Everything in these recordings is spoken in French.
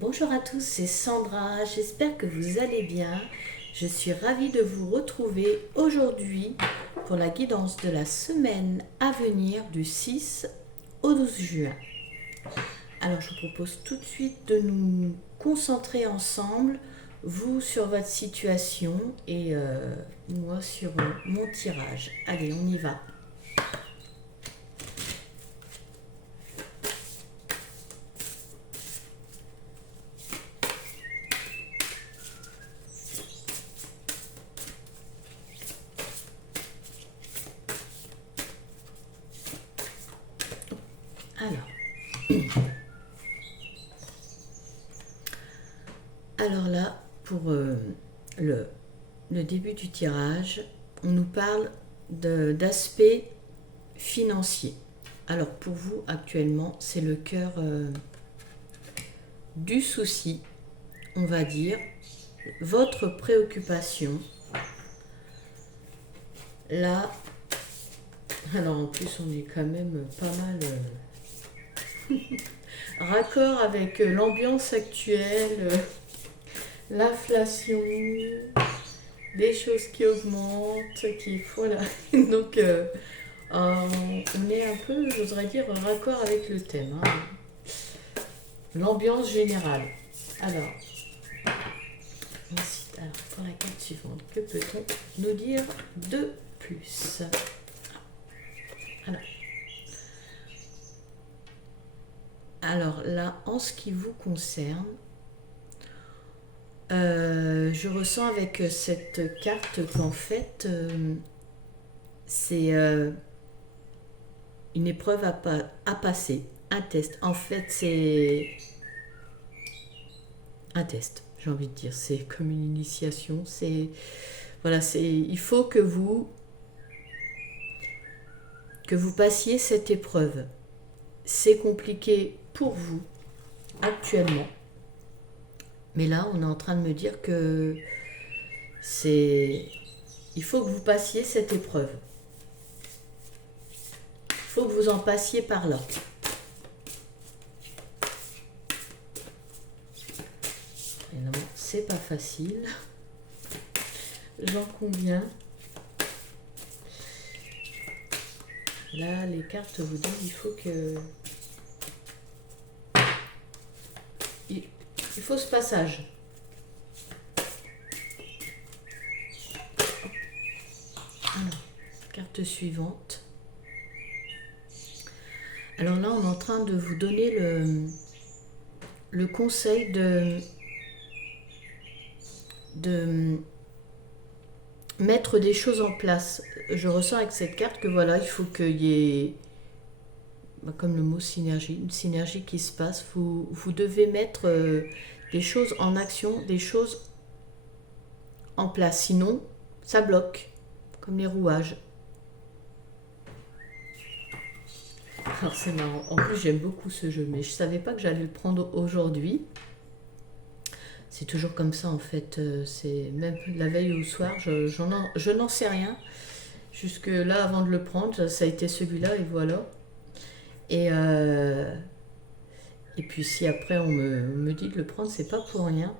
Bonjour à tous, c'est Sandra, j'espère que vous allez bien. Je suis ravie de vous retrouver aujourd'hui pour la guidance de la semaine à venir du 6 au 12 juin. Alors je vous propose tout de suite de nous concentrer ensemble, vous sur votre situation et moi sur mon tirage. Allez, on y va. Alors là, pour le début du tirage, on nous parle d'aspect financier. Alors pour vous actuellement, c'est le cœur du souci, on va dire, votre préoccupation. Là, alors en plus on est quand même pas mal raccord avec l'ambiance actuelle, l'inflation, des choses qui augmentent, qui voilà. Donc on est un peu, j'oserais dire, raccord avec le thème, hein. L'ambiance générale. Alors, ensuite, alors, pour la carte suivante, que peut-on nous dire de plus? Alors là, en ce qui vous concerne, je ressens avec cette carte qu'en fait, c'est une épreuve à passer, un test. En fait, c'est un test, j'ai envie de dire. C'est comme une initiation. C'est voilà, il faut que vous passiez cette épreuve. C'est compliqué pour vous actuellement, mais là, on est en train de me dire que il faut que vous passiez cette épreuve. Il faut que vous en passiez par là. Évidemment, c'est pas facile. J'en conviens. Là, les cartes vous disent il faut que. Il faut ce passage. Alors, carte suivante. Alors là, on est en train de vous donner le conseil de mettre des choses en place. Je ressens avec cette carte que voilà, il faut qu'il y ait, comme le mot synergie, une synergie qui se passe. Vous devez mettre des choses en action, des choses en place. Sinon, ça bloque, comme les rouages. Alors c'est marrant. En plus, j'aime beaucoup ce jeu, mais je savais pas que j'allais le prendre aujourd'hui. C'est toujours comme ça en fait. C'est même la veille au soir, je n'en sais rien. Jusque là, avant de le prendre, ça a été celui-là et voilà. Et, et puis si après on me dit de le prendre, c'est pas pour rien.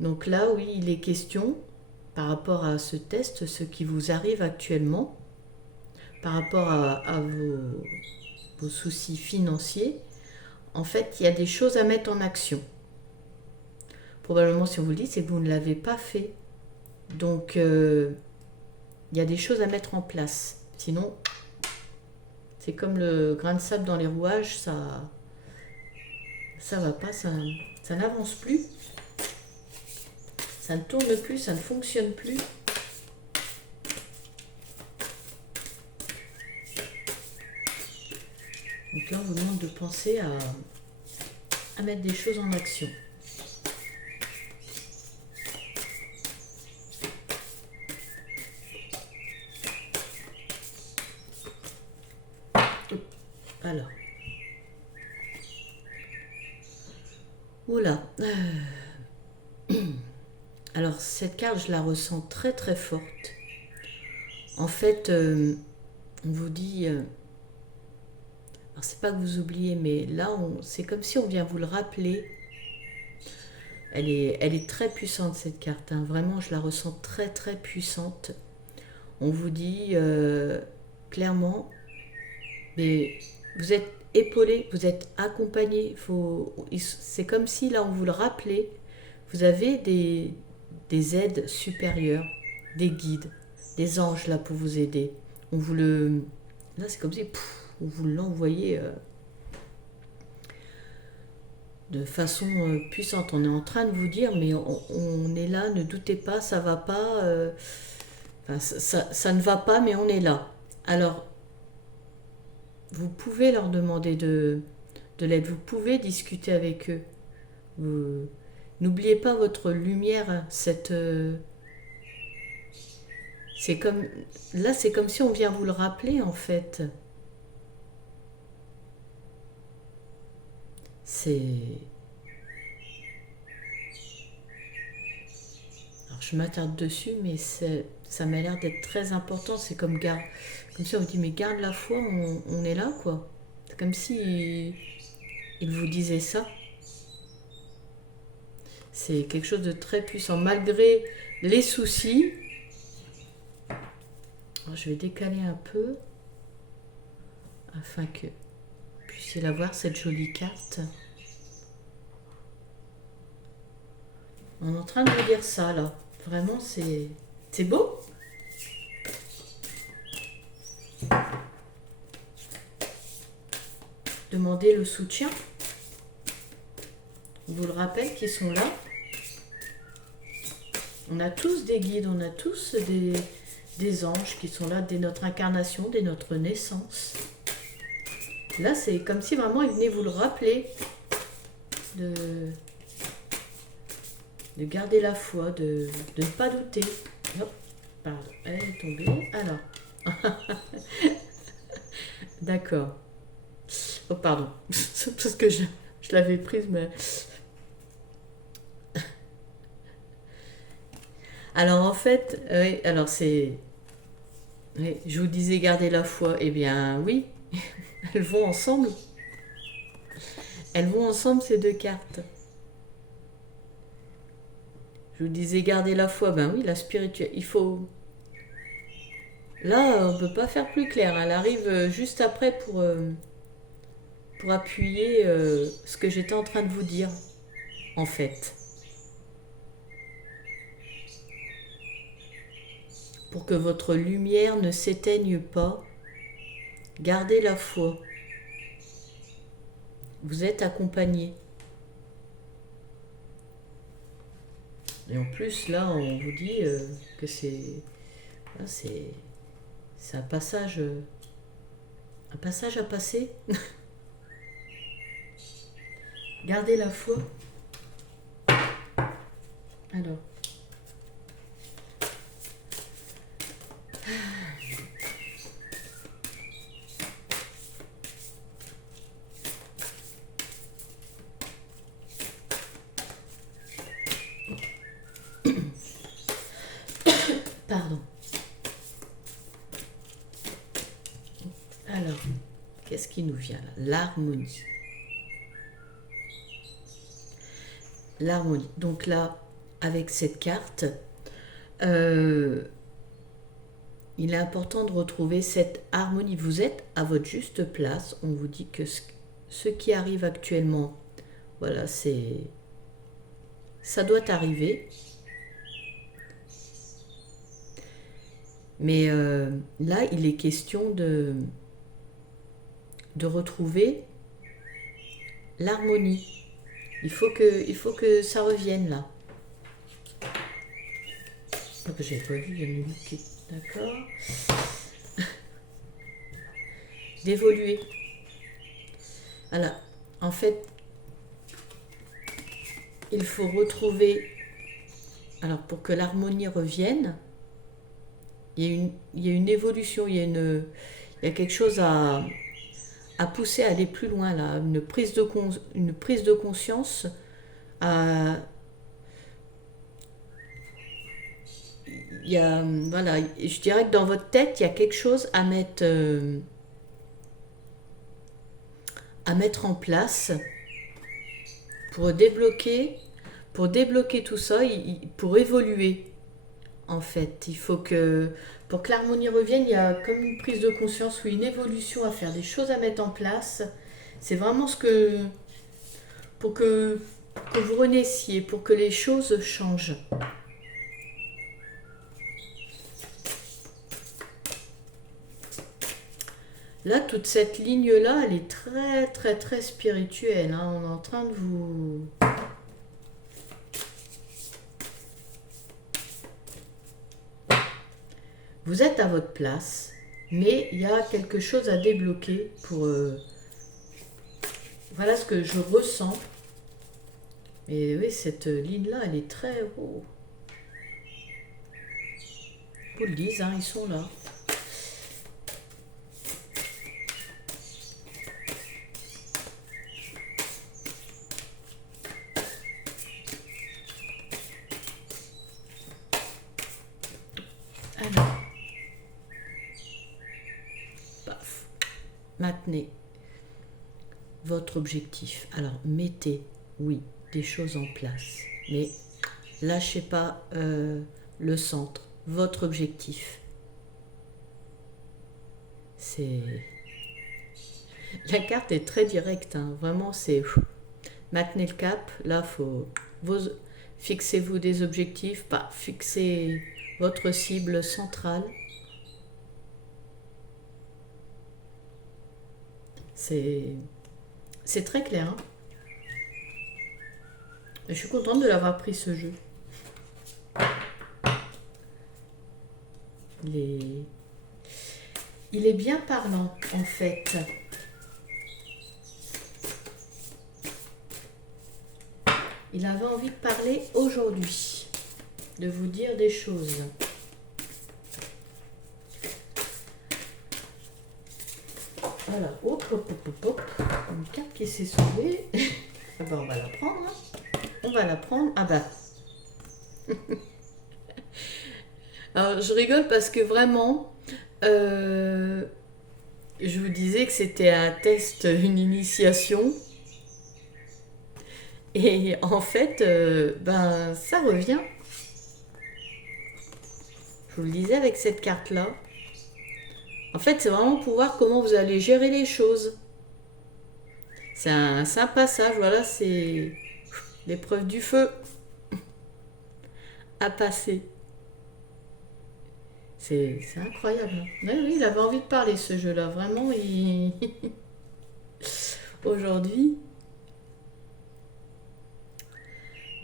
Donc là, oui, il est question, par rapport à ce test, ce qui vous arrive actuellement, par rapport à vos soucis financiers, en fait, il y a des choses à mettre en action. Probablement, si on vous le dit, c'est que vous ne l'avez pas fait. Donc, il y a des choses à mettre en place. Sinon, c'est comme le grain de sable dans les rouages, ça va pas, ça n'avance plus, ça ne tourne plus, ça ne fonctionne plus. Donc là, on vous demande de penser à mettre des choses en action. Alors. Oula. Alors, cette carte, je la ressens très très forte. En fait, on vous dit Alors c'est pas que vous oubliez, mais là, c'est comme si on vient vous le rappeler. Elle est très puissante cette carte, hein. Vraiment, je la ressens très très puissante. On vous dit clairement, mais vous êtes épaulé, vous êtes accompagné. C'est comme si là, on vous le rappelait. Vous avez des aides supérieures, des guides, des anges là pour vous aider. On vous le, là, c'est comme si on vous l'envoyait de façon puissante. On est en train de vous dire, mais on est là, ne doutez pas, ça va pas. Enfin, ça ne va pas, mais on est là. Alors, vous pouvez leur demander de l'aide, vous pouvez discuter avec eux. N'oubliez pas votre lumière, c'est comme, là, c'est comme si on vient vous le rappeler, en fait. C'est... Alors, je m'attarde dessus, mais ça m'a l'air d'être très important. C'est comme si on vous dit, mais garde la foi, on est là, quoi. C'est comme si il vous disait ça. C'est quelque chose de très puissant. Malgré les soucis, alors, je vais décaler un peu afin que vous puissiez la voir, cette jolie carte. On est en train de vous dire ça, là. Vraiment, c'est beau. Demandez le soutien. On vous le rappelle qu'ils sont là. On a tous des guides, on a tous des anges qui sont là dès notre incarnation, dès notre naissance. Là, c'est comme si vraiment ils venaient vous le rappeler de garder la foi, de ne pas douter. Hop, pardon, elle est tombée. Alors, d'accord. Oh, pardon, parce que je l'avais prise, mais... Alors, en fait, alors c'est... Oui, je vous disais garder la foi. Eh bien, oui, elles vont ensemble. Elles vont ensemble, ces deux cartes. Je vous disais garder la foi. Ben oui, la spirituelle. Il faut... Là, on ne peut pas faire plus clair. Elle arrive juste après pour appuyer ce que j'étais en train de vous dire, en fait. Pour que votre lumière ne s'éteigne pas, gardez la foi. Vous êtes accompagné. Et en plus, là, on vous dit que c'est un passage à passer. Gardez la foi. Alors. Pardon. Alors, qu'est-ce qui nous vient là? L'harmonie. L'harmonie. Donc là, avec cette carte, il est important de retrouver cette harmonie. Vous êtes à votre juste place. On vous dit que ce qui arrive actuellement, voilà, ça doit arriver. Mais là, il est question de retrouver l'harmonie. Il faut que ça revienne là. Ah bah, j'avais pas vu, il y a une limite qui... D'accord. D'évoluer. Voilà. En fait, il faut retrouver... Alors, pour que l'harmonie revienne, il y a une évolution, il y a quelque chose à pousser, à aller plus loin, là. Une prise de conscience à... Il y a, voilà, je dirais que dans votre tête, il y a quelque chose à mettre à mettre en place pour débloquer tout ça, pour évoluer. En fait, il faut que, pour que l'harmonie revienne, il y a comme une prise de conscience ou une évolution à faire, des choses à mettre en place. C'est vraiment ce que, pour que vous renaissiez, pour que les choses changent. Là, toute cette ligne-là, elle est très, très, très spirituelle, hein. On est en train de vous... Vous êtes à votre place, mais il y a quelque chose à débloquer pour... Voilà ce que je ressens. Et oui, cette ligne-là, elle est très... Oh. Vous le dites, hein, ils sont là. Alors, paf, maintenez votre objectif. Alors, mettez, oui, des choses en place, mais lâchez pas le centre, votre objectif. C'est... La carte est très directe, hein. Vraiment, c'est... Maintenez le cap, là, faut... Fixez-vous des objectifs, pas fixez votre cible centrale. C'est très clair, hein. Je suis contente de l'avoir pris ce jeu. Il est bien parlant, en fait. Il avait envie de parler aujourd'hui, de vous dire des choses. Voilà, hop, hop, hop, hop, hop. Une carte qui s'est soulevée. Ah ben, on va la prendre. On va la prendre. Ah bah. Alors, je rigole parce que vraiment, je vous disais que c'était un test, une initiation. Et en fait, ben, ça revient. Je vous le disais avec cette carte-là. En fait, c'est vraiment pour voir comment vous allez gérer les choses. C'est un passage, voilà, c'est l'épreuve du feu à passer. C'est incroyable. Oui, oui, il avait envie de parler ce jeu-là. Vraiment, aujourd'hui.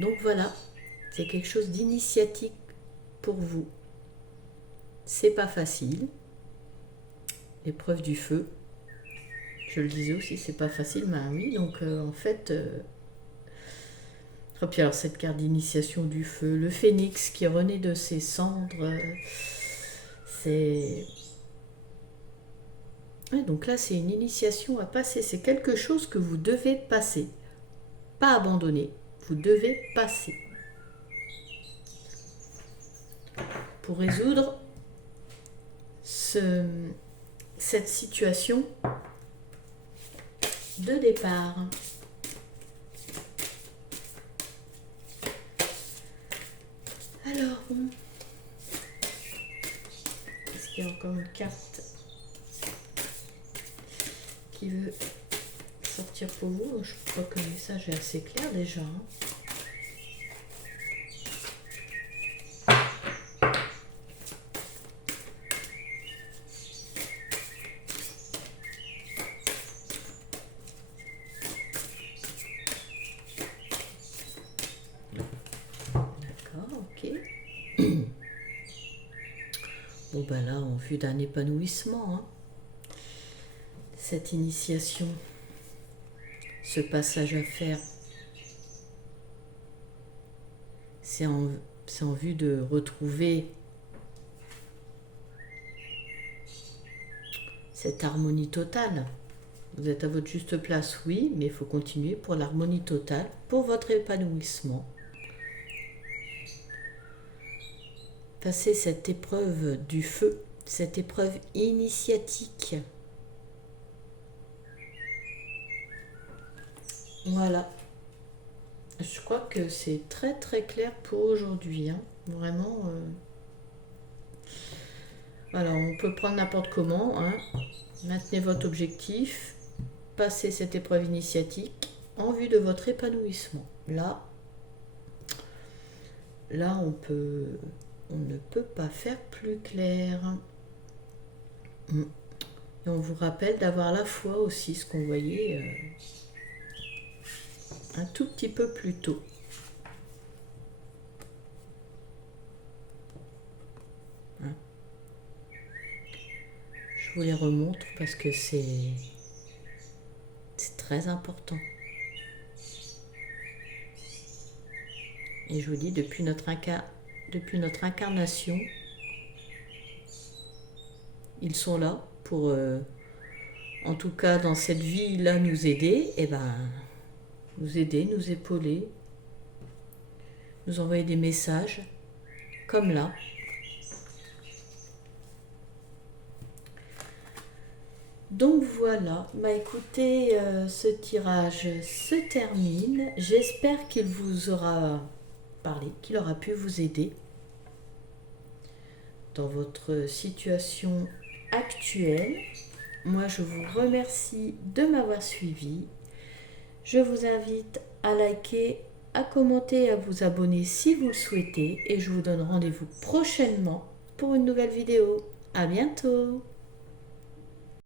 Donc voilà, c'est quelque chose d'initiatique pour vous. C'est pas facile. L'épreuve du feu. Je le disais aussi, c'est pas facile, mais oui, donc en fait... Et puis alors cette carte d'initiation du feu, le phénix qui renaît de ses cendres, c'est... Ouais, donc là c'est une initiation à passer, c'est quelque chose que vous devez passer, pas abandonner, vous devez passer. Pour résoudre cette situation de départ. Alors, bon. Est-ce qu'il y a encore une carte qui veut sortir pour vous? Je crois que le message est assez clair déjà. Bon ben là, en vue d'un épanouissement, hein, cette initiation, ce passage à faire, c'est en vue de retrouver cette harmonie totale. Vous êtes à votre juste place, oui, mais il faut continuer pour l'harmonie totale, pour votre épanouissement. Passer cette épreuve du feu, cette épreuve initiatique. Voilà. Je crois que c'est très très clair pour aujourd'hui, hein. Vraiment. Alors, on peut prendre n'importe comment, hein. Maintenez votre objectif. Passez cette épreuve initiatique en vue de votre épanouissement. Là, on ne peut pas faire plus clair. Et on vous rappelle d'avoir la foi aussi, ce qu'on voyait un tout petit peu plus tôt. Je vous les remontre parce que c'est très important. Et je vous dis, depuis notre incarnation, ils sont là pour, en tout cas dans cette vie-là, nous aider, nous aider, nous épauler, nous envoyer des messages, comme là. Donc voilà, écoutez, ce tirage se termine. J'espère qu'il vous aura parlé, qu'il aura pu vous aider dans votre situation actuelle. Moi, je vous remercie de m'avoir suivi. Je vous invite à liker, à commenter, à vous abonner si vous le souhaitez. Et je vous donne rendez-vous prochainement pour une nouvelle vidéo. À bientôt!